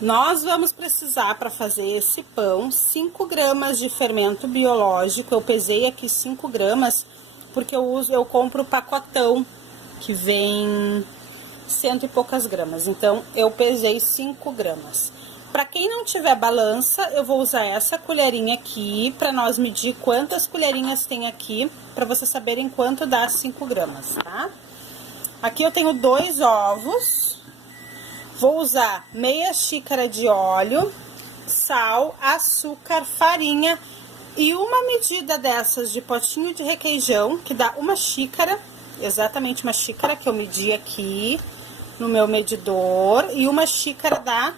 Nós vamos precisar, para fazer esse pão, 5 gramas de fermento biológico. Eu pesei aqui 5 gramas, porque eu compro o pacotão, que vem 100 e poucas gramas. Então, eu pesei 5 gramas. Para quem não tiver balança, eu vou usar essa colherinha aqui, para nós medir quantas colherinhas tem aqui, para vocês saberem quanto dá 5 gramas, tá? Aqui eu tenho 2 ovos. Vou usar meia xícara de óleo, sal, açúcar, farinha e uma medida dessas de potinho de requeijão, que dá 1 xícara, exatamente 1 xícara que eu medi aqui no meu medidor, e 1 xícara dá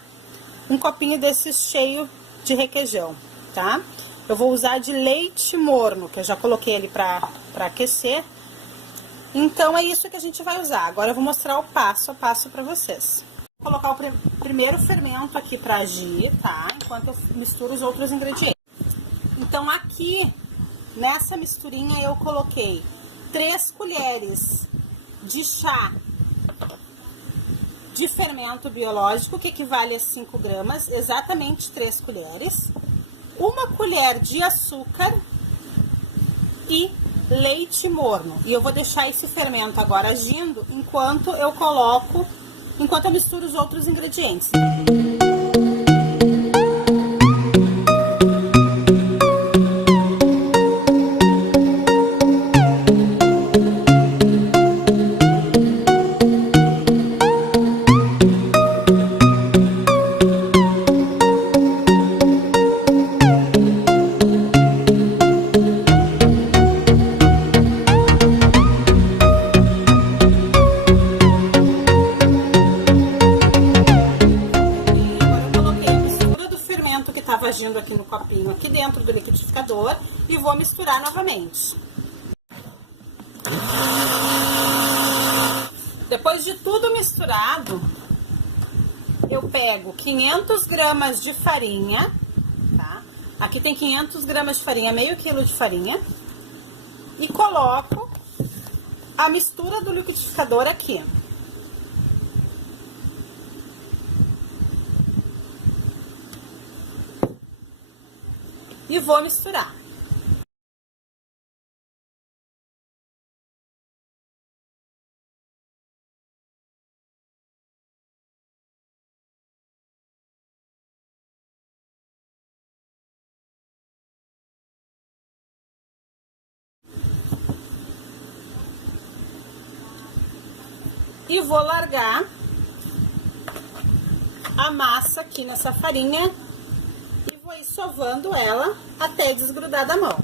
um copinho desse cheio de requeijão, tá? Eu vou usar de leite morno, que eu já coloquei ele pra aquecer. Então, é isso que a gente vai usar. Agora eu vou mostrar o passo a passo pra vocês. Vou colocar o primeiro fermento aqui pra agir, tá? Enquanto eu misturo os outros ingredientes. Então, aqui, nessa misturinha, eu coloquei 3 colheres de chá de fermento biológico, que equivale a 5 gramas, exatamente 3 colheres. 1 colher de açúcar e leite morno. E eu vou deixar esse fermento agora agindo enquanto eu misturo os outros ingredientes. Agindo aqui no copinho, aqui dentro do liquidificador, e vou misturar novamente. Depois de tudo misturado, eu pego 500 gramas de farinha, tá? Aqui tem 500 gramas de farinha, meio quilo de farinha, e coloco a mistura do liquidificador aqui. E vou misturar. E vou largar a massa aqui nessa farinha. Vou ir sovando ela até desgrudar da mão.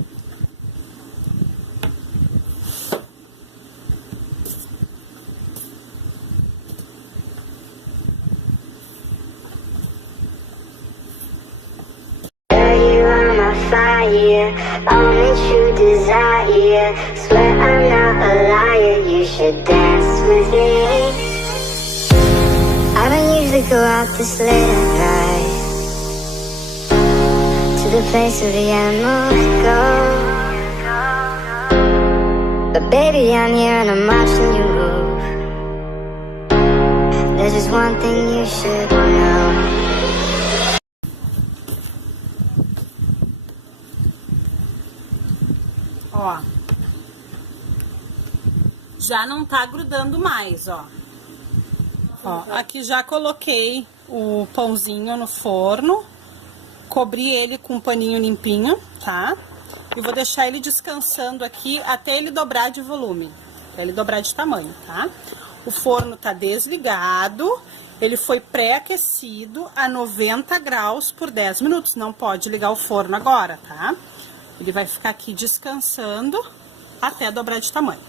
The place where the animals go. But baby, I'm here and I'm watching you move. There's just one thing you should know. Ó, já não tá grudando mais, ó. Ó, aqui já coloquei o pãozinho no forno. Cobri ele com um paninho limpinho, tá? E vou deixar ele descansando aqui até ele dobrar de volume, até ele dobrar de tamanho, tá? O forno tá desligado, ele foi pré-aquecido a 90 graus por 10 minutos. Não pode ligar o forno agora, tá? Ele vai ficar aqui descansando até dobrar de tamanho.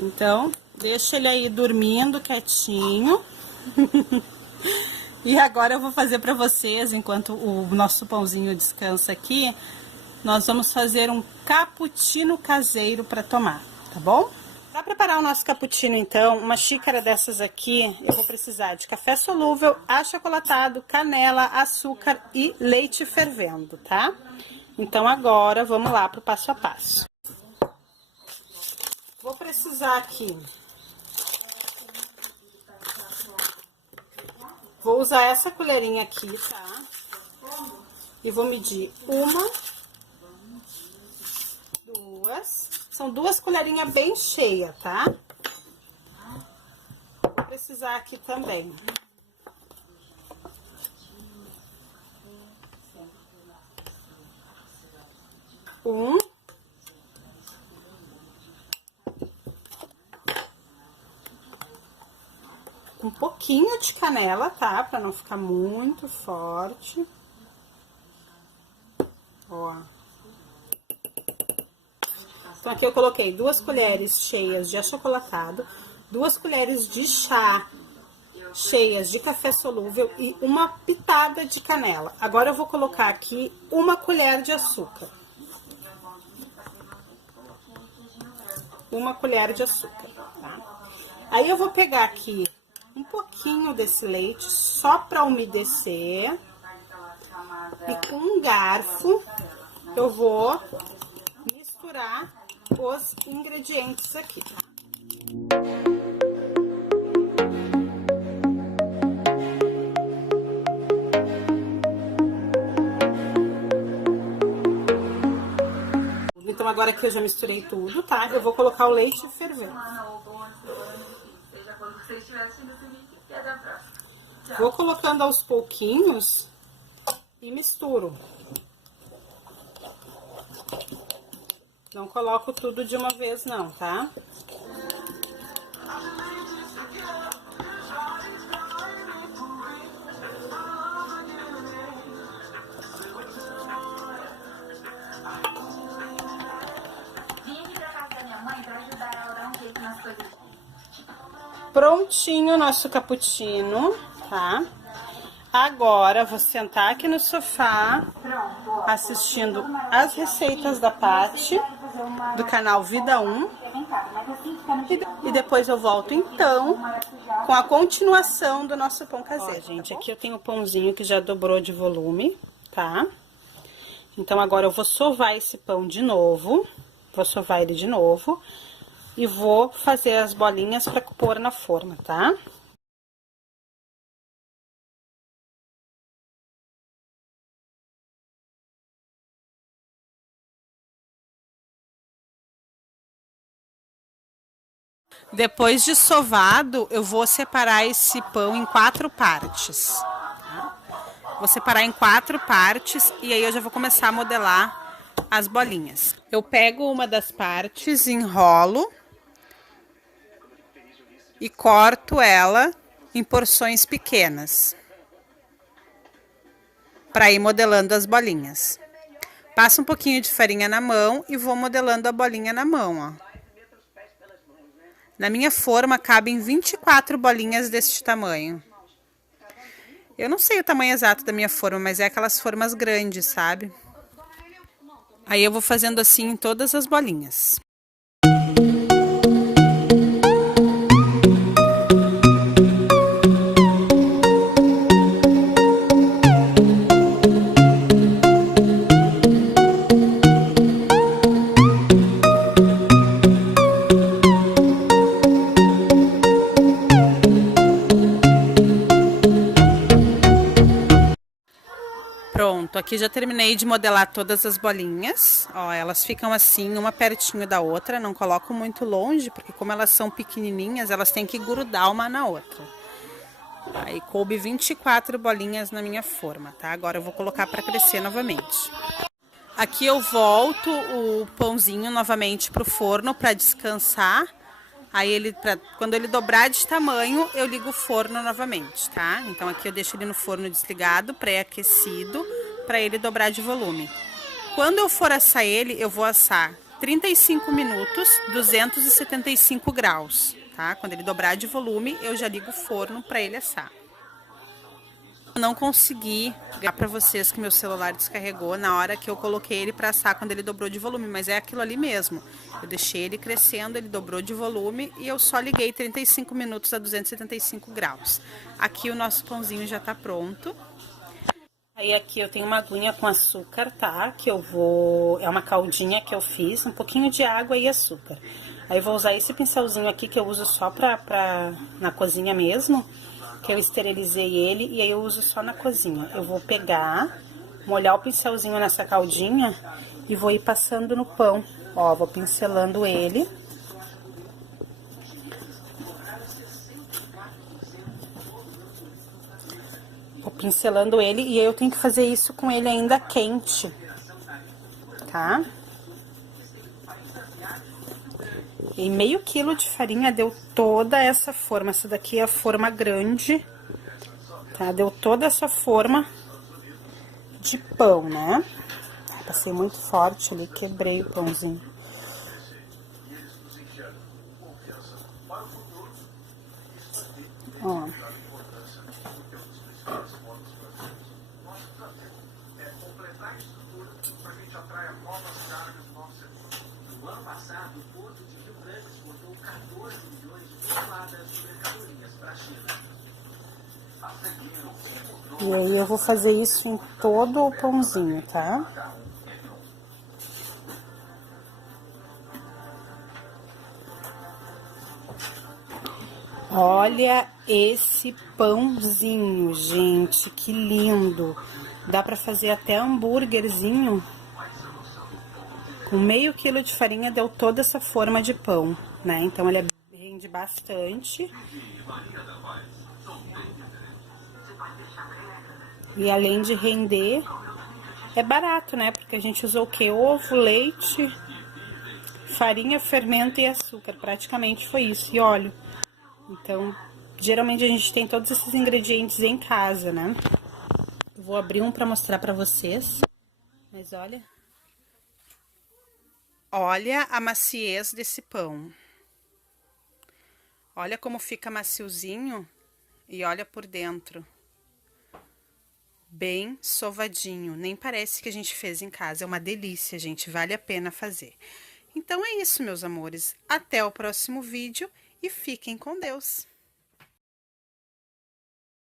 Então, deixa ele aí dormindo quietinho. E agora eu vou fazer para vocês, enquanto o nosso pãozinho descansa aqui, nós vamos fazer um cappuccino caseiro para tomar, tá bom? Para preparar o nosso cappuccino, então, uma xícara dessas aqui, eu vou precisar de café solúvel, achocolatado, canela, açúcar e leite fervendo, tá? Então, agora, vamos lá pro passo a passo. Vou precisar aqui. Vou usar essa colherinha aqui, tá? E vou medir 1, 2. São 2 colherinhas bem cheias, tá? Vou precisar aqui também. 1. Um pouquinho de canela, tá? Pra não ficar muito forte. Ó. Então, aqui eu coloquei 2 colheres cheias de achocolatado, 2 colheres de chá cheias de café solúvel e uma pitada de canela. Agora, eu vou colocar aqui 1 colher de açúcar. 1 colher de açúcar, tá? Aí, eu vou pegar aqui um pouquinho desse leite só para umedecer. E com um garfo eu vou misturar os ingredientes aqui, tá? Então, agora que eu já misturei tudo, tá? Eu vou colocar o leite fervendo. Vou colocando aos pouquinhos e misturo. Não coloco tudo de uma vez não, tá? Vim aqui pra casa da minha mãe pra ajudar ela a dar um jeito nas coisas. Prontinho o nosso cappuccino, tá? Agora, vou sentar aqui no sofá, assistindo as receitas da Paty, do canal Vida 1. E depois eu volto, então, com a continuação do nosso pão caseiro. Ó, gente, aqui eu tenho o pãozinho que já dobrou de volume, tá? Então, agora eu vou sovar esse pão de novo. Vou sovar ele de novo. E vou fazer as bolinhas pra pôr na forma, tá? Depois de sovado, eu vou separar esse pão em 4 partes. Tá? Vou separar em 4 partes e aí eu já vou começar a modelar as bolinhas. Eu pego uma das partes, enrolo e corto ela em porções pequenas para ir modelando as bolinhas. Passo um pouquinho de farinha na mão e vou modelando a bolinha na mão, ó. Na minha forma, cabem 24 bolinhas deste tamanho. Eu não sei o tamanho exato da minha forma, mas é aquelas formas grandes, sabe? Aí eu vou fazendo assim em todas as bolinhas. Pronto, aqui já terminei de modelar todas as bolinhas. Ó, elas ficam assim, uma pertinho da outra. Não coloco muito longe, porque como elas são pequenininhas, elas têm que grudar uma na outra. Aí coube 24 bolinhas na minha forma, tá? Agora eu vou colocar para crescer novamente. Aqui eu volto o pãozinho novamente pro forno para descansar. Aí quando ele dobrar de tamanho, eu ligo o forno novamente, tá? Então aqui eu deixo ele no forno desligado, pré-aquecido, para ele dobrar de volume. Quando eu for assar ele, eu vou assar 35 minutos, 275 graus, tá? Quando ele dobrar de volume, eu já ligo o forno para ele assar. Não consegui ligar para vocês que meu celular descarregou na hora que eu coloquei ele para assar quando ele dobrou de volume, mas é aquilo ali mesmo. Eu deixei ele crescendo, ele dobrou de volume e eu só liguei 35 minutos a 275 graus. Aqui o nosso pãozinho já tá pronto. Aí aqui eu tenho uma aguinha com açúcar, tá? Que eu vou... É uma caldinha que eu fiz, um pouquinho de água e açúcar. Aí eu vou usar esse pincelzinho aqui que eu uso só na cozinha mesmo, que eu esterilizei ele, e aí eu uso só na cozinha. Eu vou pegar, molhar o pincelzinho nessa caldinha e vou ir passando no pão. Ó, vou pincelando ele. Vou pincelando ele e aí eu tenho que fazer isso com ele ainda quente, tá? E meio quilo de farinha deu toda essa forma. Essa daqui é a forma grande, tá? Deu toda essa forma de pão, né? Passei muito forte ali, quebrei o pãozinho. Ó. E aí eu vou fazer isso em todo o pãozinho, tá? Olha esse pãozinho, gente, que lindo! Dá pra fazer até hambúrguerzinho. Com meio quilo de farinha deu toda essa forma de pão, né? Então ele rende bastante. E além de render, é barato, né? Porque a gente usou o quê? Ovo, leite, farinha, fermento e açúcar. Praticamente foi isso. E óleo. Então, geralmente a gente tem todos esses ingredientes em casa, né? Eu vou abrir um pra mostrar pra vocês. Mas olha. Olha a maciez desse pão. Olha como fica maciozinho e olha por dentro. Bem sovadinho, nem parece que a gente fez em casa. É uma delícia, gente, vale a pena fazer. Então é isso, meus amores. Até o próximo vídeo e fiquem com Deus.